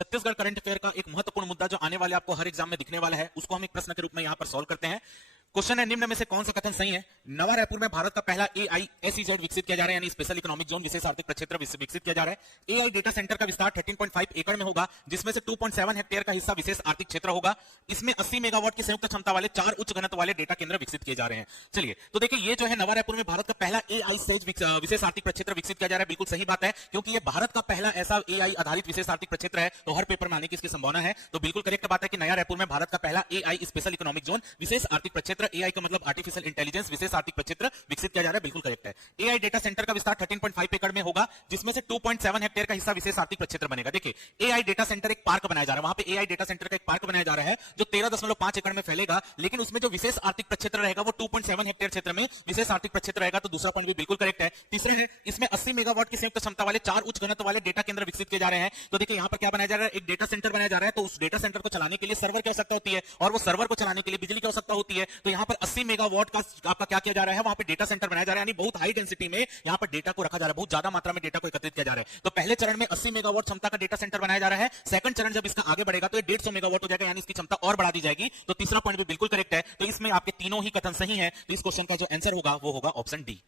Chhattisgarh current affair का एक महत्वपूर्ण मुद्दा जो आने वाले आपको हर एग्जाम में दिखने वाला है, उसको हम एक प्रश्न के रूप में यहां पर सॉल्व करते हैं। क्वेश्चन है, निम्न में से कौन सा कथन सही है? नवा रायपुर में भारत का पहला AISEZ विकसित किया जा रहा है, यानी स्पेशल इकोनॉमिक जोन, विशेष आर्थिक प्रक्षेत्र विकसित किया जा रहा है। AI डेटा सेंटर का विस्तार 13.5 एकड़ में होगा, जिसमें से 2.7 हेक्टेयर का हिस्सा विशेष आर्थिक क्षेत्र होगा। इसमें 80 मेगावाट की संयुक्त क्षमता वाले 4 उच्च घनत्व वाले डेटा केंद्र विकसित किए जा रहे हैं। चलिए तो देखिए, ये जो है नवा रायपुर में भारत का पहला AISEZ विशेष आर्थिक प्रक्षेत्र विकसित किया जा रहा है। बिल्कुल सही बात है, क्योंकि ये भारत का पहला ऐसा AI आधारित विशेष आर्थिक प्रक्षेत्र है, तो हर पेपर में आने की इसकी संभावना है। तो बिल्कुल करेक्ट बात है कि नया रायपुर में भारत का पहला AI स्पेशल इकोनॉमिक जोन विशेष आर्थिक प्रक्षेत्र, AI का मतलब आर्टिफिशियल इंटेलिजेंस, विशेष आर्थिक प्रक्षेत्र विकसित किया जा रहा है। बिल्कुल करेक्ट है। AI डेटा सेंटर का विस्तार 13.5 एकड़ में होगा, जिसमें से 2.7 हेक्टेयर का हिस्सा विशेष आर्थिक प्रक्षेत्र बनेगा। देखिए, AI डेटा सेंटर एक पार्क बनाया जा रहा है, वहां पे AI डेटा सेंटर का एक पार्क बनाया जा रहा है जो 13.5 एकड़ में फैलेगा, लेकिन उसमें जो विशेष आर्थिक प्रक्षेत्र रहेगा वो 2.7 हेक्टेयर क्षेत्र में विशेष आर्थिक प्रक्षेत्र रहेगा। तो दूसरा पॉइंट भी बिल्कुल करेक्ट है। तीसरा है, इसमें 80 मेगावाट की संयुक्त क्षमता वाले 4 उच्च घनत्व वाले डेटा केंद्र विकसित किए जा रहे हैं। तो देखिए, यहां पर क्या बनाया जा रहा है? एक डेटा सेंटर बनाया जा रहा है, तो उस डेटा सेंटर को चलाने के लिए सर्वर की आवश्यकता होती है, और वो सर्वर को चलाने के लिए बिजली की आवश्यकता होती है। तो यहां पर 80 मेगावाट का आपका क्या किया जा रहा है? वहां पे डेटा सेंटर बनाया जा रहा है, यानी बहुत हाई डेंसिटी में यहां पर डेटा को रखा जा रहा है, बहुत ज्यादा मात्रा में डेटा को एकत्रित किया जा रहा है। तो पहले चरण में 80 मेगावाट क्षमता का डेटा सेंटर बनाया जा रहा है। सेकंड चरण जब इसका आगे बढ़ेगा तो ये 150 मेगावाट हो जाएगा, यानी इसकी क्षमता और बढ़ा दी जाएगी। तो तीसरा पॉइंट भी बिल्कुल करेक्ट है। तो इसमें आपके तीनों ही कथन सही है। तो इस क्वेश्चन का जो आंसर होगा वो होगा ऑप्शन डी।